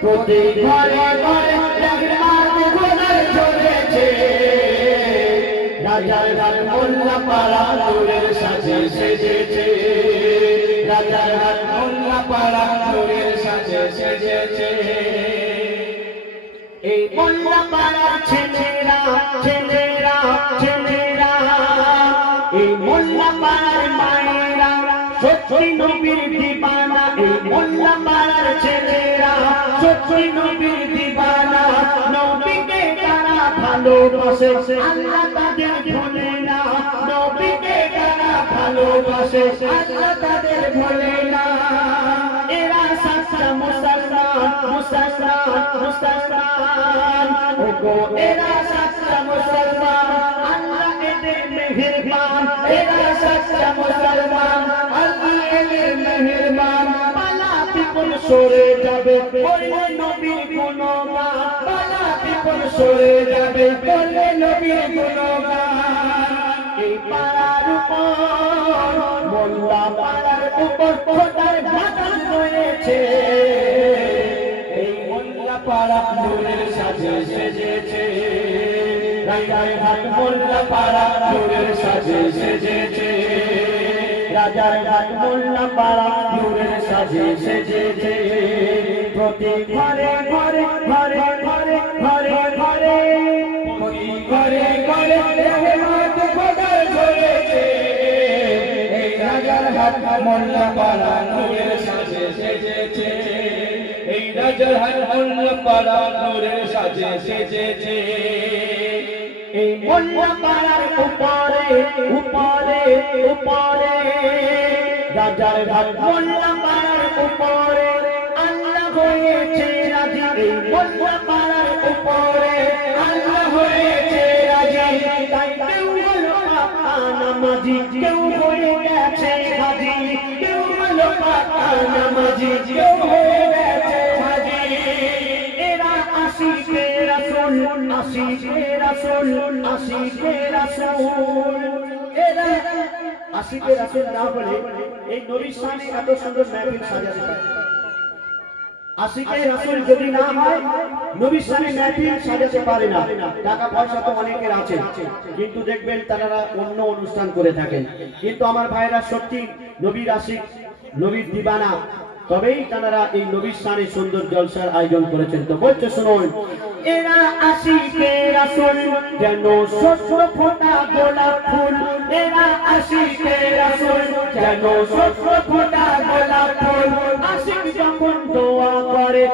প্রতি ঘরে ঘরে জাগরাত ঘোড়ায় চলেছে রাজার হাট মোল্লা পাড়া নূরের সাজে সেজেছে রাজার হাট মোল্লা পাড়া নূরের সাজে সেজেছে এই মোল্লা পাড়ার ছেলেরা ছেলেরা ছেলেরা এই মোল্লা পাড়ার মায়েরা সত্যি নবীর দিবানা এই মোল্লা পাড়ার ছেলেরা সত্যি নবীর দিবানা নবীকে তারা ভালোবাসে আল্লাহ তাদের ভোলে না নবীকে তারা ভালোবাসে আল্লাহ তাদের ভোলে না এরা সচ্চা মুসলমান মুসলমান মুসলমান ওগো এরা সচ্চা মুসলমান আল্লাহ এদের মেহেরবান এরা সচ্চা মুসলমান আল্লাহ এদের মেহেরবান পালা বিপদ সরে যাবে বললে নবীর গুণগান পালা বিপদ সরে যাবে বললে নবীর গুণগান এই পাড়ার উপর মোল্লা পাড়ার উপর খোদার বাতাস রয়েছে এই মোল্লা পাড়া নূরের সাজে সেজেছে রাজার হাট মোল্লা পাড়া নূরের সাজে সেজেছে রাজার হাট মোল্লা পাড়া নূরের সাজে সেজেছে প্রতি ঘরে ঘরে ঘরে ঘরে ঘরে ঘরে প্রতি ঘরে ঘরে রহমত খোদার ঝরেছে এই রাজার হাট মোল্লা পাড়া নূরের সাজে সেজেছে এই রাজার হাট মোল্লা পাড়া নূরের সাজে সেজেছে এই মোল্লা পাড়ার উপরে উপরে উপরে রাজার হাট মোল্লা পাড়ার উপরে আল্লাহ হয়েছে রাজি এই মোল্লা পাড়ার উপরে আল্লাহ হয়েছে রাজি তাই কেউ হলো পাকা নামাজি কেউ হয়ে গেছে হাজি কেউ হলো পাকা নামাজি কেউ হয়ে গেছে হাজি এরা আশিকে রাসূল আশিকে রাসূল আশিকে রাসূল এরা আশিকে রাসূল না বলে এই নবীর শানে এত সুন্দর মাহফিল সাজাতে পারে আশিকে রাসূল যদি না হয় নবীর শানে মাহফিল সাজাতে পারে না টাকা পয়সা তো অনেকের আছে কিন্তু দেখবেন তারা অন্য অনুষ্ঠান করে থাকেন কিন্তু আমার ভাইরা সত্যি নবীর আশিক নবীর দিবানা তবেই তারা এই নবীর শানে সুন্দর জলসার আয়োজন করেছেন তো বলছে শুনুন এরা আশিকে রাসূল যেন শস্য ফোটা গোলাপ ফুল এরা আশিকে রাসূল যেন শস্য ফোটা গোলাপ ফুল আশিক যখন দোয়া করে